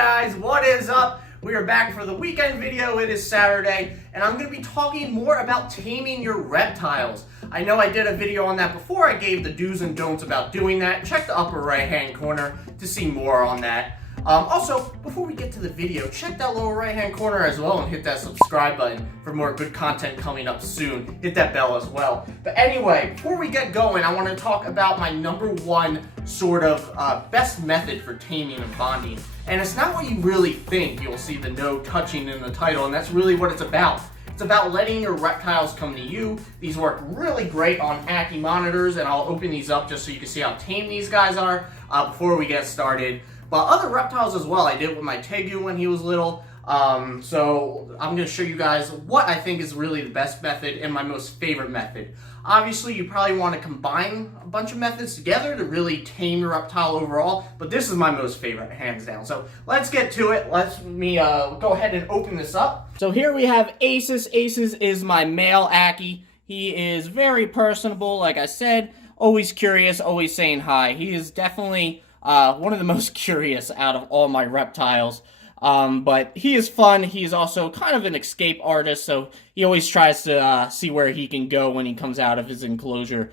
guys, what is up? We are back for the weekend video. It is Saturday, and I'm going to be talking more about taming your reptiles. I know I did a video on that before. I gave the do's and don'ts about doing that. Check the upper right hand corner to see more on that. Also, before we get to the video, check that lower right hand corner as well and hit that subscribe button for more good content coming up soon. Hit that bell as well. But anyway, before we get going, I want to talk about my #1 sort of best method for taming and bonding. And it's not what you really think. You'll see the no touching in the title, and that's really what it's about. It's about letting your reptiles come to you. These work really great on Ackie monitors, and I'll open these up just so you can see how tame these guys are before we get started. But other reptiles as well. I did it with my tegu when he was little. So I'm going to show you guys what I think is really the best method and my most favorite method. Obviously, you probably want to combine a bunch of methods together to really tame your reptile overall, but this is my most favorite, hands down. So let's get to it. Let me go ahead and open this up. So here we have Asus. Asus is my male Ackie. He is very personable, like I said, always curious, always saying hi. He is definitely one of the most curious out of all my reptiles. But he is fun. He's also kind of an escape artist, so he always tries to see where he can go when he comes out of his enclosure.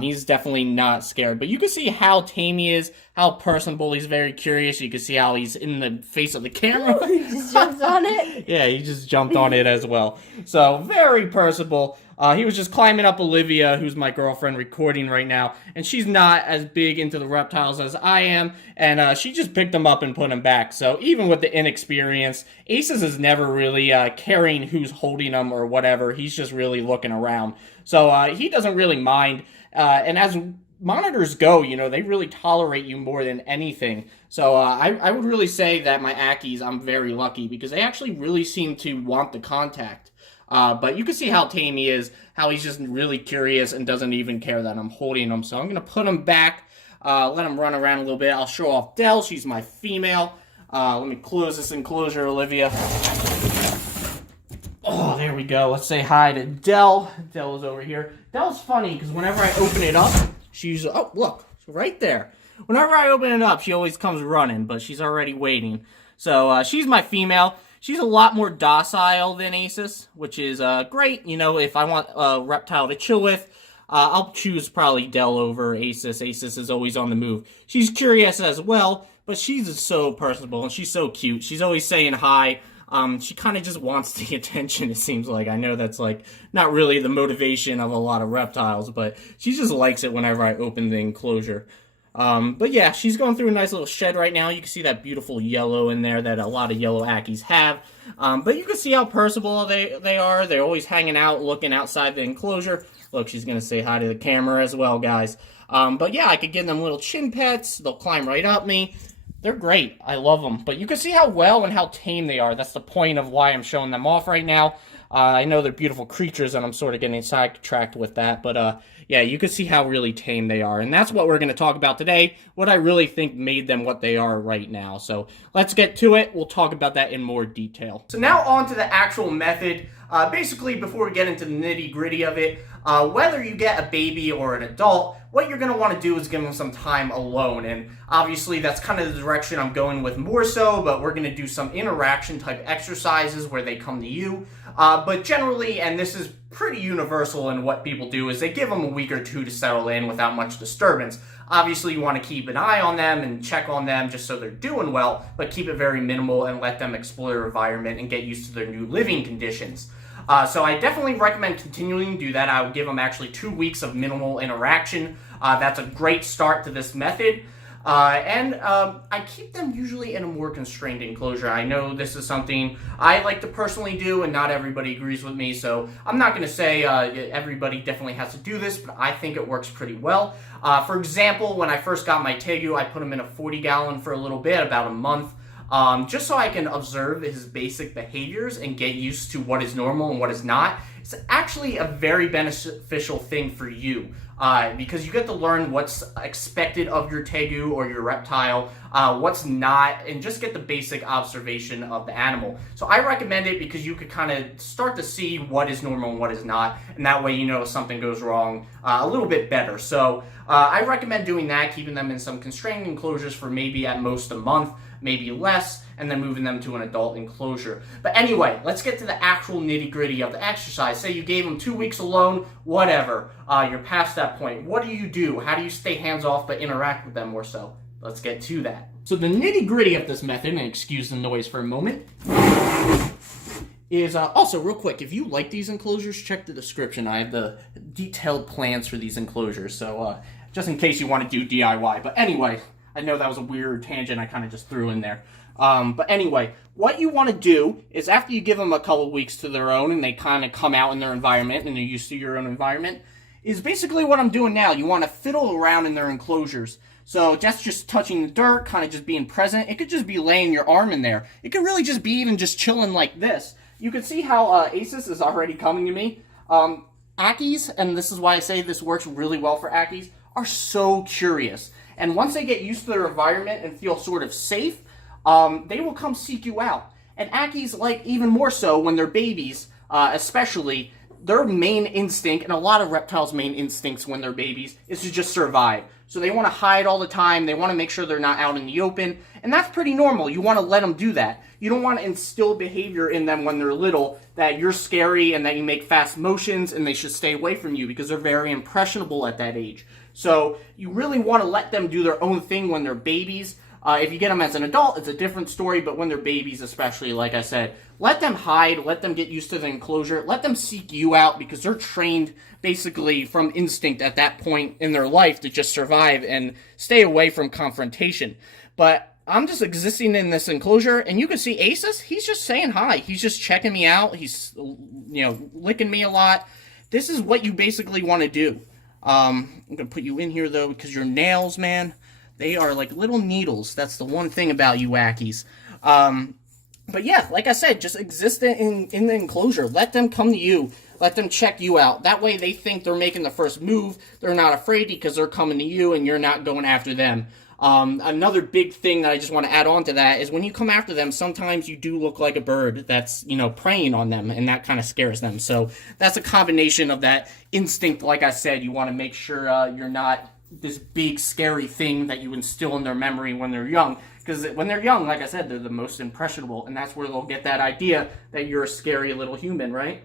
He's definitely not scared. But you can see how tame he is, how personable. He's very curious. You can see how he's in the face of the camera. He just jumped on it. Yeah, he just jumped on it as well. So, very personable. He was just climbing up Olivia, who's my girlfriend, recording right now, and she's not as big into the reptiles as I am, and she just picked him up and put him back. So even with the inexperience, Asus is never really caring who's holding him or whatever. He's just really looking around. So he doesn't really mind, and as monitors go, you know, they really tolerate you more than anything. So I would really say that my Ackies, I'm very lucky, because they actually really seem to want the contact. But you can see how tame he is, how he's just really curious and doesn't even care that I'm holding him. So I'm going to put him back, let him run around a little bit. I'll show off Dell. She's my female. Let me close this enclosure, Olivia. Oh, there we go. Let's say hi to Dell. Dell is over here. Dell's funny because whenever I open it up, she's... Oh, look. Right there. Whenever I open it up, she always comes running, but she's already waiting. So she's my female. She's a lot more docile than Asus, which is great. You know, if I want a reptile to chill with, I'll choose probably Dell over Asus. Asus is always on the move. She's curious as well, but she's so personable and she's so cute. She's always saying hi. She kind of just wants the attention, it seems like. I know that's like not really the motivation of a lot of reptiles, but she just likes it whenever I open the enclosure. But yeah, she's going through a nice little shed right now. You can see that beautiful yellow in there that a lot of yellow Ackies have. But you can see how personable they are. They're always hanging out, looking outside the enclosure. Look, she's going to say hi to the camera as well, guys. But yeah, I could give them little chin pets. They'll climb right up me. They're great. I love them. But you can see how well and how tame they are. That's the point of why I'm showing them off right now. I know they're beautiful creatures, and I'm sort of getting sidetracked with that. But yeah, you can see how really tame they are. And that's what we're going to talk about today, what I really think made them what they are right now. So let's get to it. We'll talk about that in more detail. So now on to the actual method. Basically, before we get into the nitty-gritty of it, whether you get a baby or an adult, what you're going to want to do is give them some time alone. And obviously, that's kind of the direction I'm going with more so, but we're going to do some interaction type exercises where they come to you. But generally, and this is pretty universal in what people do, is they give them a week or two to settle in without much disturbance. Obviously, you want to keep an eye on them and check on them just so they're doing well, but keep it very minimal and let them explore their environment and get used to their new living conditions. So I definitely recommend continuing to do that. I would give them actually 2 weeks of minimal interaction. That's a great start to this method. And I keep them usually in a more constrained enclosure. I know this is something I like to personally do, and not everybody agrees with me, so I'm not going to say everybody definitely has to do this, but I think it works pretty well. For example, when I first got my tegu, I put him in a 40-gallon for a little bit, about a month. Just so I can observe his basic behaviors and get used to what is normal and what is not. It's actually a very beneficial thing for you because you get to learn what's expected of your tegu or your reptile, what's not, and just get the basic observation of the animal. So I recommend it because you could kind of start to see what is normal and what is not, and that way you know if something goes wrong a little bit better. So I recommend doing that, keeping them in some constrained enclosures for maybe at most a month, maybe less, and then moving them to an adult enclosure. But anyway, let's get to the actual nitty-gritty of the exercise. Say you gave them 2 weeks alone, whatever. You're past that point. What do? How do you stay hands-off but interact with them more so? Let's get to that. So the nitty-gritty of this method, and excuse the noise for a moment, is also real quick, if you like these enclosures, check the description. I have the detailed plans for these enclosures, so just in case you want to do DIY. But anyway, I know that was a weird tangent I kind of just threw in there. But anyway, what you want to do is after you give them a couple weeks to their own and they kind of come out in their environment and they're used to your own environment, is basically what I'm doing now. You want to fiddle around in their enclosures. So that's just touching the dirt, kind of just being present. It could just be laying your arm in there. It could really just be even just chilling like this. You can see how Asus is already coming to me. Ackies, and this is why I say this works really well for Ackies, are so curious. And once they get used to their environment and feel sort of safe, they will come seek you out. And Ackies, like even more so when they're babies, especially, their main instinct, and a lot of reptiles' main instincts when they're babies, is to just survive. So they want to hide all the time. They want to make sure they're not out in the open. And that's pretty normal. You want to let them do that. You don't want to instill behavior in them when they're little that you're scary and that you make fast motions and they should stay away from you because they're very impressionable at that age. So you really want to let them do their own thing when they're babies. If you get them as an adult, it's a different story, but when they're babies especially, like I said, let them hide, let them get used to the enclosure, let them seek you out because they're trained basically from instinct at that point in their life to just survive and stay away from confrontation. But I'm just existing in this enclosure, and you can see Asus, he's just saying hi. He's just checking me out. He's, licking me a lot. This is what you basically want to do. I'm going to put you in here, though, because your nails, man, they are like little needles. That's the one thing about you Ackies. But yeah, like I said, just exist in the enclosure. Let them come to you. Let them check you out. That way they think they're making the first move. They're not afraid because they're coming to you and you're not going after them. Another big thing that I just want to add on to that is when you come after them, sometimes you do look like a bird that's, preying on them, and that kind of scares them. So that's a combination of that instinct. Like I said, you want to make sure you're not this big scary thing that you instill in their memory when they're young. Because when they're young, like I said, they're the most impressionable, and that's where they'll get that idea that you're a scary little human, right?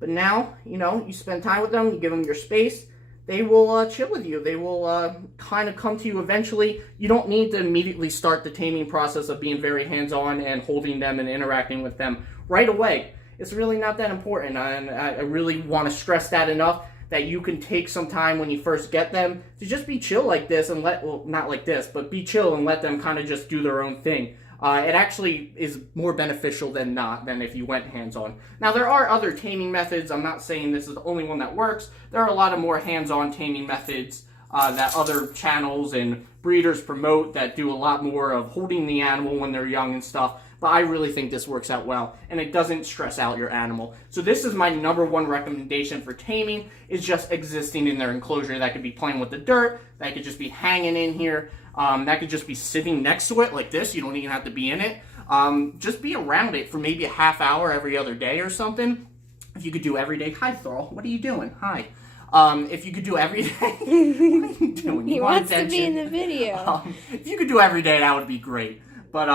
But now, you spend time with them, you give them your space, they will chill with you. They will kind of come to you eventually. You don't need to immediately start the taming process of being very hands-on and holding them and interacting with them right away. It's really not that important, and I really want to stress that enough, that you can take some time when you first get them to just be chill like this and not like this, but be chill and let them kind of just do their own thing. It actually is more beneficial than if you went hands-on. Now, there are other taming methods. I'm not saying this is the only one that works. There are a lot of more hands-on taming methods that other channels and breeders promote that do a lot more of holding the animal when they're young and stuff. But I really think this works out well, and it doesn't stress out your animal. So this is my #1 recommendation for taming, is just existing in their enclosure. That could be playing with the dirt, that could just be hanging in here, that could just be sitting next to it like this. You don't even have to be in it. Just be around it for maybe a half hour every other day or something. If you could do every day. Hi, Thrall. What are you doing? Hi. If you could do every day. What are you doing? He wants to be in the video. If you could do every day, that would be great. But,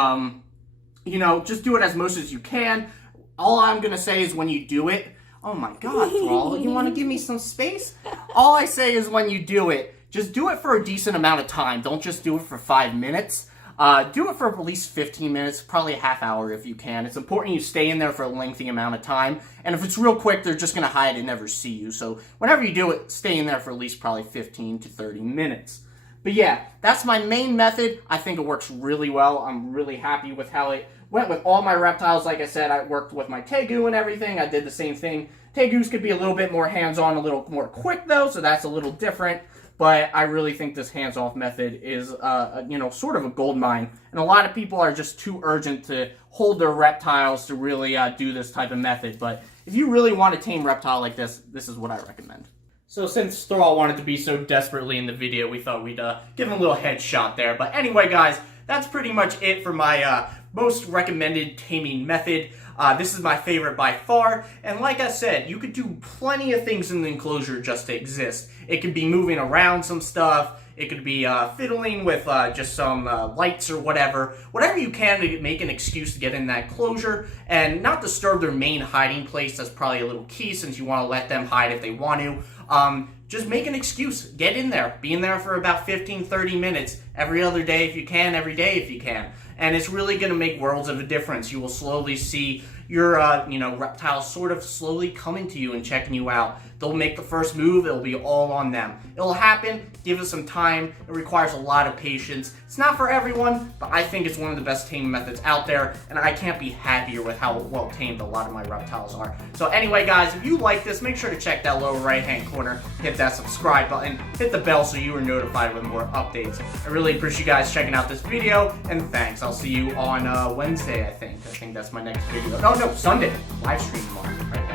just do it as most as you can. All I'm going to say is when you do it, oh my God, Thrall, you want to give me some space? All I say is when you do it, just do it for a decent amount of time. Don't just do it for 5 minutes. Do it for at least 15 minutes, probably a half hour if you can. It's important you stay in there for a lengthy amount of time. And if it's real quick, they're just going to hide and never see you. So whenever you do it, stay in there for at least probably 15 to 30 minutes. But yeah, that's my main method. I think it works really well. I'm really happy with how it went with all my reptiles. Like I said, I worked with my tegu and everything. I did the same thing. Tegus could be a little bit more hands-on, a little more quick though, so that's a little different. But I really think this hands-off method is, sort of a gold mine. And a lot of people are just too urgent to hold their reptiles to really do this type of method. But if you really want to tame reptile like this, this is what I recommend. So since Thrall wanted to be so desperately in the video, we thought we'd give him a little headshot there. But anyway, guys, that's pretty much it for my most recommended taming method. This is my favorite by far, and like I said, you could do plenty of things in the enclosure just to exist. It could be moving around some stuff, It could be fiddling with just some lights or whatever. Whatever you can to make an excuse to get in that closure and not disturb their main hiding place. That's probably a little key since you want to let them hide if they want to. Just make an excuse. Get in there. Be in there for about 15-30 minutes every other day if you can, every day if you can. And it's really going to make worlds of a difference. You will slowly see your reptiles sort of slowly coming to you and checking you out. They'll make the first move. It'll be all on them. It'll happen. Give it some time. It requires a lot of patience. It's not for everyone, but I think it's one of the best taming methods out there, and I can't be happier with how well tamed a lot of my reptiles are. So anyway, guys, if you like this, make sure to check that lower right-hand corner, hit that subscribe button, hit the bell so you are notified with more updates. I really appreciate you guys checking out this video, and thanks. I'll see you on Wednesday, I think. I think that's my next video. No, Sunday. Live stream tomorrow, right?